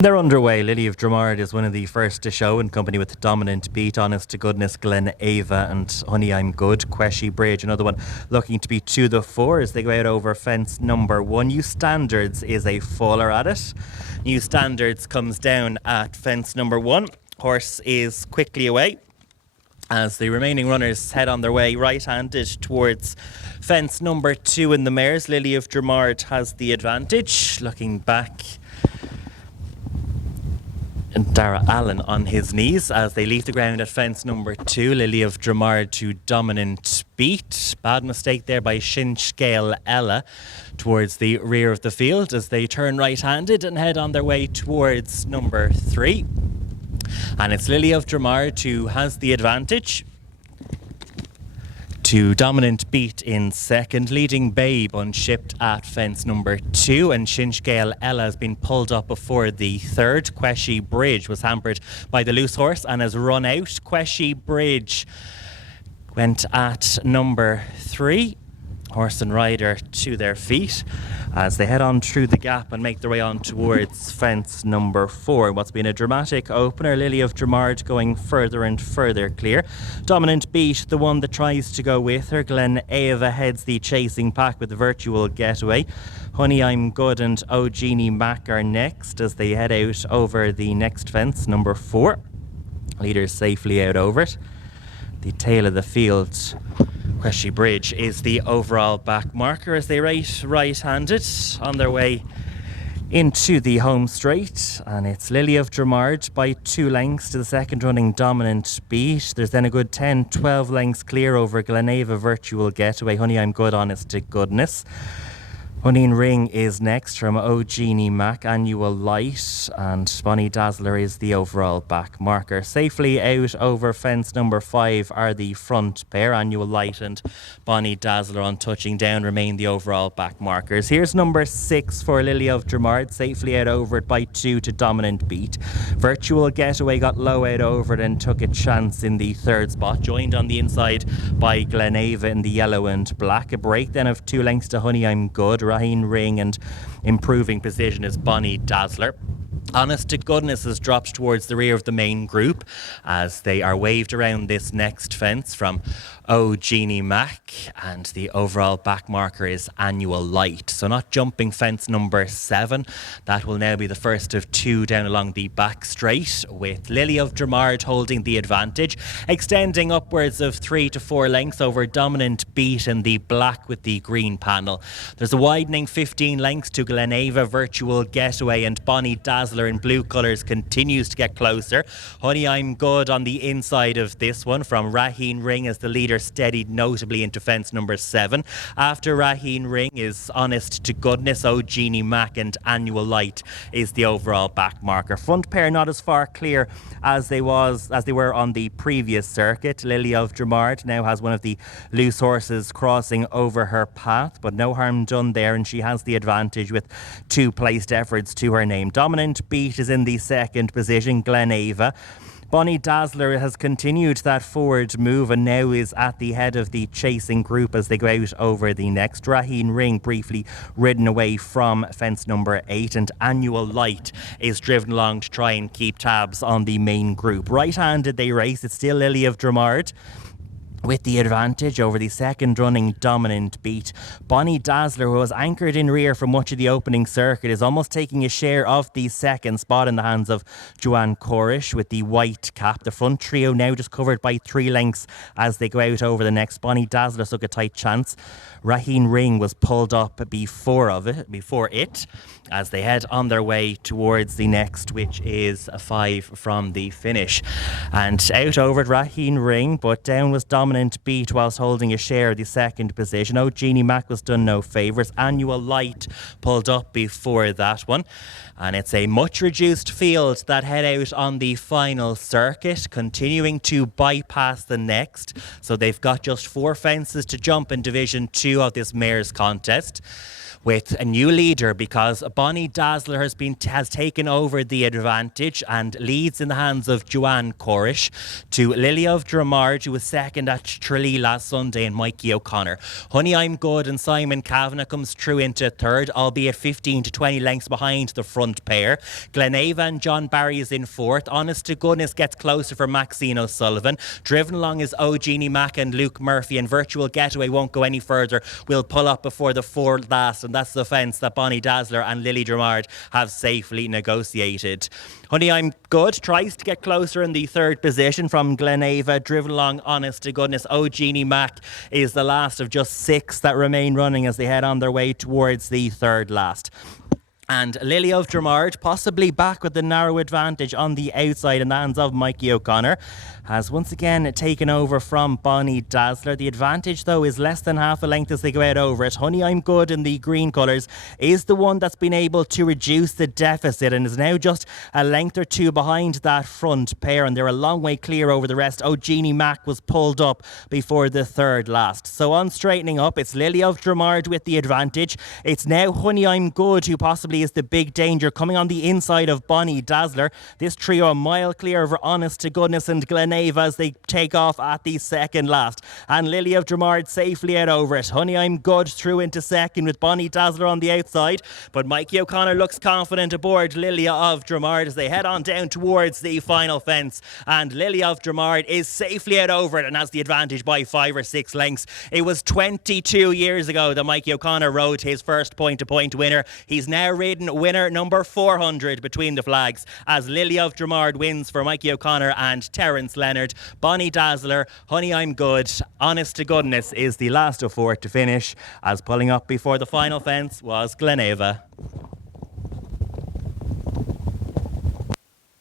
They're underway. Lily of Dramard is one of the first to show in company with Dominant Beat, Honest to Goodness, Glen Ava and Honey I'm Good. Queshy Bridge, another one looking to be to the fore as they go out over fence number 1. New Standards is a faller at it. New Standards comes down at fence number 1. Horse is quickly away as the remaining runners head on their way right-handed towards fence number 2 in the mares. Lily of Dramard has the advantage. Looking back, and Dara Allen on his knees as they leave the ground at fence number 2. Lily of Dramard to Dominant Beat. Bad mistake there by Shinshgale Ella towards the rear of the field as they turn right-handed and head on their way towards number 3. And it's Lily of Dramard who has the advantage. To Dominant Beat in second, leading Babe unshipped at fence number 2, and Shinshgale Ella has been pulled up before the third. Queshy Bridge was hampered by the loose horse and has run out. Queshy Bridge went at number 3. Horse and rider to their feet as they head on through the gap and make their way on towards fence number 4. What's been a dramatic opener. Lily of Dramard going further and further clear. Dominant Beat, the one that tries to go with her. Glen Ava heads the chasing pack with the Virtual Getaway. Honey I'm Good and O'Genie Mac are next as they head out over the next fence, number 4. Leaders safely out over it. The tail of the field, Queshy Bridge, is the overall back marker as they rate right-handed on their way into the home straight. And it's Lily of Dramard by 2 lengths to the second running Dominant Beat. There's then a good 10-12 lengths clear over Glen Ava Virtual Getaway. Honey I'm Good, Honest to Goodness. Honey Ring is next from O'Genie Mac, Annual Light, and Bonnie Dazzler is the overall back marker. Safely out over fence number 5 are the front pair. Annual Light and Bonnie Dazzler on touching down remain the overall back markers. Here's number 6 for Lily of Dramard, safely out over it by 2 to Dominant Beat. Virtual Getaway got low out over it and took a chance in the third spot, joined on the inside by Glen Ava in the yellow and black. A break then of 2 lengths to Honey I'm Good. Raheen Ring and improving position is Bonnie Dazzler. Honest to Goodness has dropped towards the rear of the main group as they are waved around this next fence from O'Genie Mac, and the overall back marker is Annual Light. So not jumping fence number 7. That will now be the first of 2 down along the back straight, with Lily of Dramard holding the advantage, extending upwards of 3 to 4 lengths over Dominant Beat in the black with the green panel. There's a widening 15 lengths to Glen Ava Virtual Getaway, and Bonnie Dazzler in blue colours continues to get closer. Honey I'm Good on the inside of this one from Raheen Ring as the leader steadied notably into fence number 7. After Raheen Ring is Honest to Goodness, O'Genie Mac and Annual Light is the overall back marker. Front pair not as far clear as they were on the previous circuit. Lily of Dramard now has one of the loose horses crossing over her path, but no harm done there, and she has the advantage with 2 placed efforts to her name. Dominant Beat is in the second position. Glen Ava. Bonnie Dazzler has continued that forward move and now is at the head of the chasing group as they go out over the next. Raheen Ring briefly ridden away from fence number 8, and Annual Light is driven along to try and keep tabs on the main group. Right-handed they race. It's still Lily of Dramard with the advantage over the second running Dominant Beat. Bonnie Dazzler, who was anchored in rear for much of the opening circuit, is almost taking a share of the second spot in the hands of Joanne Corish with the white cap. The front trio now just covered by 3 lengths as they go out over the next. Bonnie Dazzler took a tight chance. Raheen Ring was pulled up before it as they head on their way towards the next, which is a 5 from the finish. And out over it, Raheen Ring, but down was Dominant Beat whilst holding a share of the second position. O'Genie Mac was done no favours. Annual Light pulled up before that one. And it's a much reduced field that head out on the final circuit, continuing to bypass the next. So they've got just 4 fences to jump in Division 2 of this mares contest, with a new leader because Bonnie Dazzler has taken over the advantage and leads in the hands of Joanne Corish to Lily of Dramard, who was second at at Tralee last Sunday and Mikey O'Connor. Honey I'm Good and Simon Kavanagh comes through into third, albeit 15 to 20 lengths behind the front pair. Glenava and John Barry is in fourth. Honest to Goodness gets closer for Maxine O'Sullivan. Driven along is O'Genie Mack and Luke Murphy, and Virtual Getaway won't go any further. We'll pull up before the fourth last, and that's the fence that Bonnie Dazzler and Lily Dramard have safely negotiated. Honey I'm Good tries to get closer in the third position from Glenava. Driven along, Honest to Goodness, O'Genie Mack is the last of just 6 that remain running as they head on their way towards the third last. And Lily of Dramard, possibly back with the narrow advantage on the outside in the hands of Mikey O'Connor, has once again taken over from Bonnie Dazzler. The advantage, though, is less than half a length as they go out over it. Honey I'm Good in the green colours is the one that's been able to reduce the deficit and is now just a length or two behind that front pair, and they're a long way clear over the rest. O'Genie Mack was pulled up before the third last. So on straightening up, it's Lily of Dramard with the advantage. It's now Honey I'm Good who possibly is the big danger, coming on the inside of Bonnie Dazzler. This trio a mile clear over Honest to Goodness and Glenava as they take off at the second last. And Lily of Dramard safely out over it. Honey I'm Good through into second with Bonnie Dazzler on the outside. But Mikey O'Connor looks confident aboard Lily of Dramard as they head on down towards the final fence. And Lily of Dramard is safely out over it and has the advantage by 5 or 6 lengths. It was 22 years ago that Mikey O'Connor rode his first point-to-point winner. He's now ridden winner number 400 between the flags as Lily of Dramard wins for Mikey O'Connor and Terence Leonard. Bonnie Dazzler, Honey I'm Good, Honest to Goodness is the last of 4 to finish, as pulling up before the final fence was Glenava.